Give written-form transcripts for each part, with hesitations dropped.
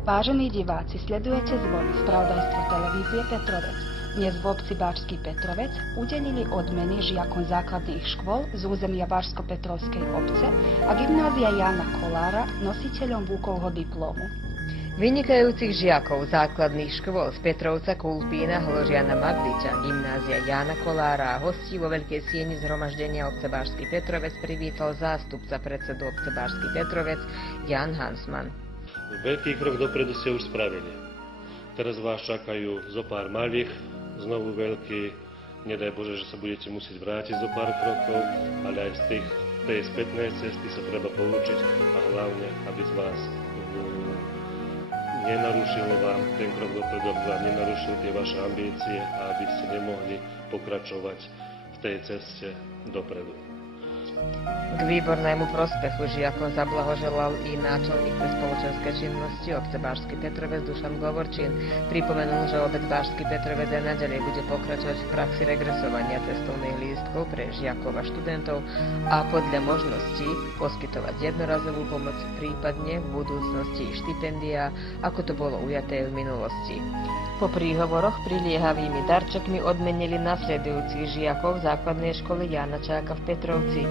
Vážení diváci, sledujete zvony spravodajstvo televízie Petrovec. Dnes v obci Báčsky Petrovec udelili odmeny žiakom základných škôl z územia Báčsko-Petrovskej obce a gymnázia Jána Kolára nositeľom Vúkovho diplomu. Vynikajúcich žiakov základných škôl z Petrovca, Kulpína, Hložiana Magdiča, gymnázia Jána Kolára a hostí vo Veľkej sieni zhromaždenia obce Báčsky Petrovec privítal zástupca predsedu obce Báčsky Petrovec Jan Hansman. Veľký krok dopredu ste už spravili. Teraz vás čakajú zo pár malých, znovu veľký. Nedaj Bože, že sa budete musieť vrátiť zo pár krokov, ale aj z tej spätnej cesty sa treba poučiť a hlavne, aby z vás nenarušilo vám ten krok dopredu, aby vám nenarušil tie vaše ambície a aby ste nemohli pokračovať v tej ceste dopredu. K výbornému prospechu žiakom zablahoželal i náčelník pre spoločenské činnosti obce Báčsky Petrovec Dušan Govorčín. Pripomenul, že obec Báčsky Petrovec aj naďalej bude pokračovať v praxi regresovania cestovných lístkov pre žiakov a študentov a podľa možností poskytovať jednorazovú pomoc, prípadne v budúcnosti štipendia, ako to bolo ujaté v minulosti. Po príhovoroch priliehavými darčekmi odmenili nasledujúcich žiakov v základnej škole Jána Čáka v Petrovci,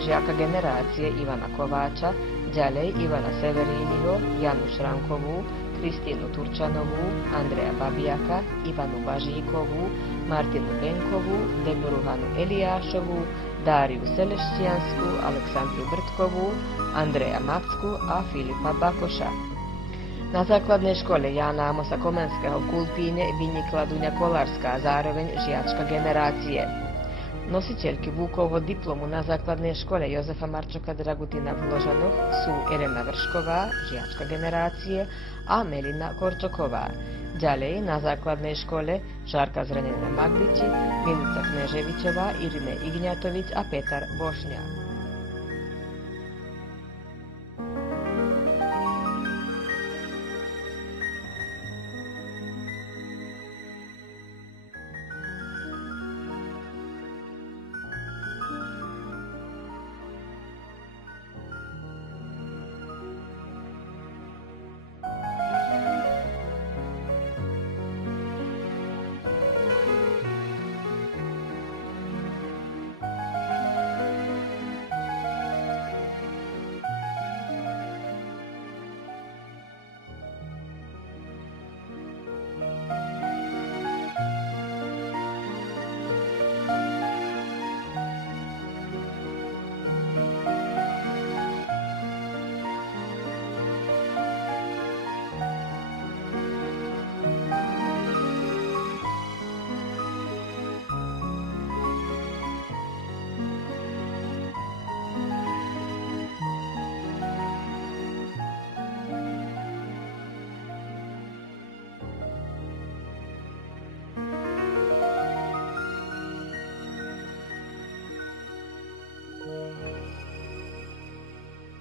žiaka generácie Ivana Kováča, ďalej Ivana Severíniho, Janu Šrankovú, Kristínu Turčanovú, Andreja Babiaka, Ivanu Bažíkovú, Martinu Benkovú, Deboru Hanu Eliášovú, Dáriu Seleštiansku, Aleksandru Brtkovú, Andreja Macku a Filipa Bakoša. Na základnej škole Jána Amosa Komenského v Kulpíne vynikla Duňa Kolárska a zároveň žiačka generácie. Nositeľky Vúkovho diplomu na základnej škole Jozefa Marčoka Dragutina v Hložanoch sú Elena Vršková, žiačka generácie, a Melina Korčoková. Ďalej na základnej škole Žárka Zrenina Magdiči, Milica Kneževičová, Irine Igňatovič a Petar Bošňák.